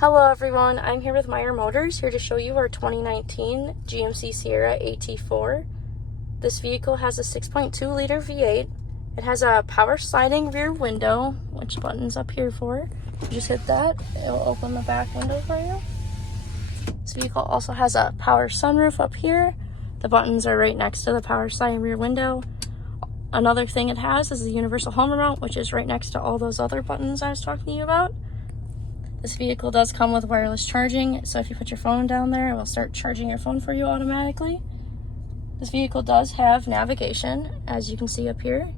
Hello everyone, I'm here with Meyer Motors, here to show you our 2019 GMC Sierra AT4. This vehicle has a 6.2 liter V8. It has a power sliding rear window, which button's up here for. You just hit that, it'll open the back window for you. This vehicle also has a power sunroof up here. The buttons are right next to the power sliding rear window. Another thing it has is the universal home remote, which is right next to all those other buttons I was talking to you about. This vehicle does come with wireless charging, so if you put your phone down there, it will start charging your phone for you automatically. This vehicle does have navigation, as you can see up here.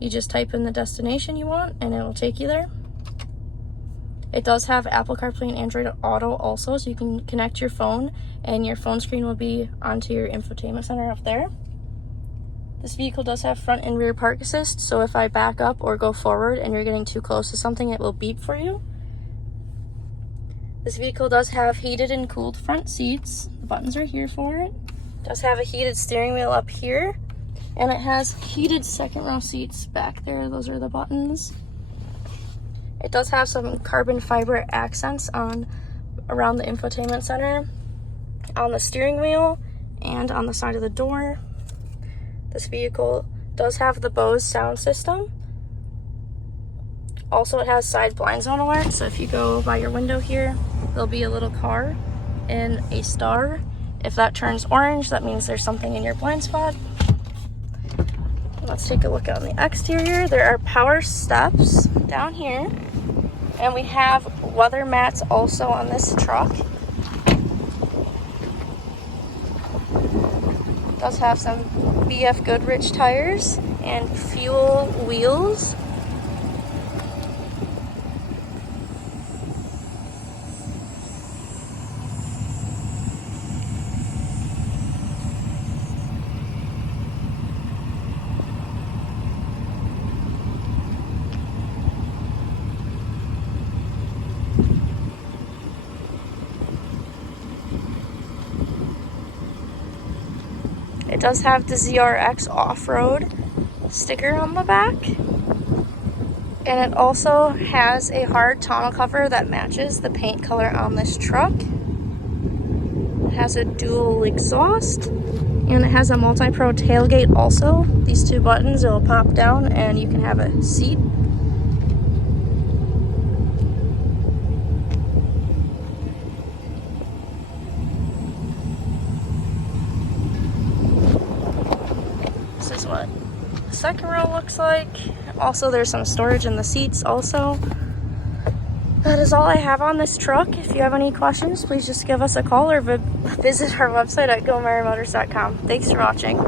You just type in the destination you want, and it will take you there. It does have Apple CarPlay and Android Auto also, so you can connect your phone, and your phone screen will be onto your infotainment center up there. This vehicle does have front and rear park assist, so if I back up or go forward and you're getting too close to something, it will beep for you. This vehicle does have heated and cooled front seats. The buttons are here for it. It does have a heated steering wheel up here. And it has heated second row seats back there. Those are the buttons. It does have some carbon fiber accents around the infotainment center, on the steering wheel, and on the side of the door. This vehicle does have the Bose sound system. Also, it has side blind zone alert, so if you go by your window here, there'll be a little car and a star. If that turns orange, that means there's something in your blind spot. Let's take a look on the exterior. There are power steps down here, and we have weather mats also on this truck. It does have some BF Goodrich tires and fuel wheels. It does have the ZRX off-road sticker on the back. And it also has a hard tonneau cover that matches the paint color on this truck. It has a dual exhaust, and it has a multi-pro tailgate also. These two buttons will pop down and you can have a seat. This is what the second row looks like. Also, there's some storage in the seats also. That is all I have on this truck. If you have any questions, please just give us a call or visit our website at gomeyermotors.com. Thanks for watching.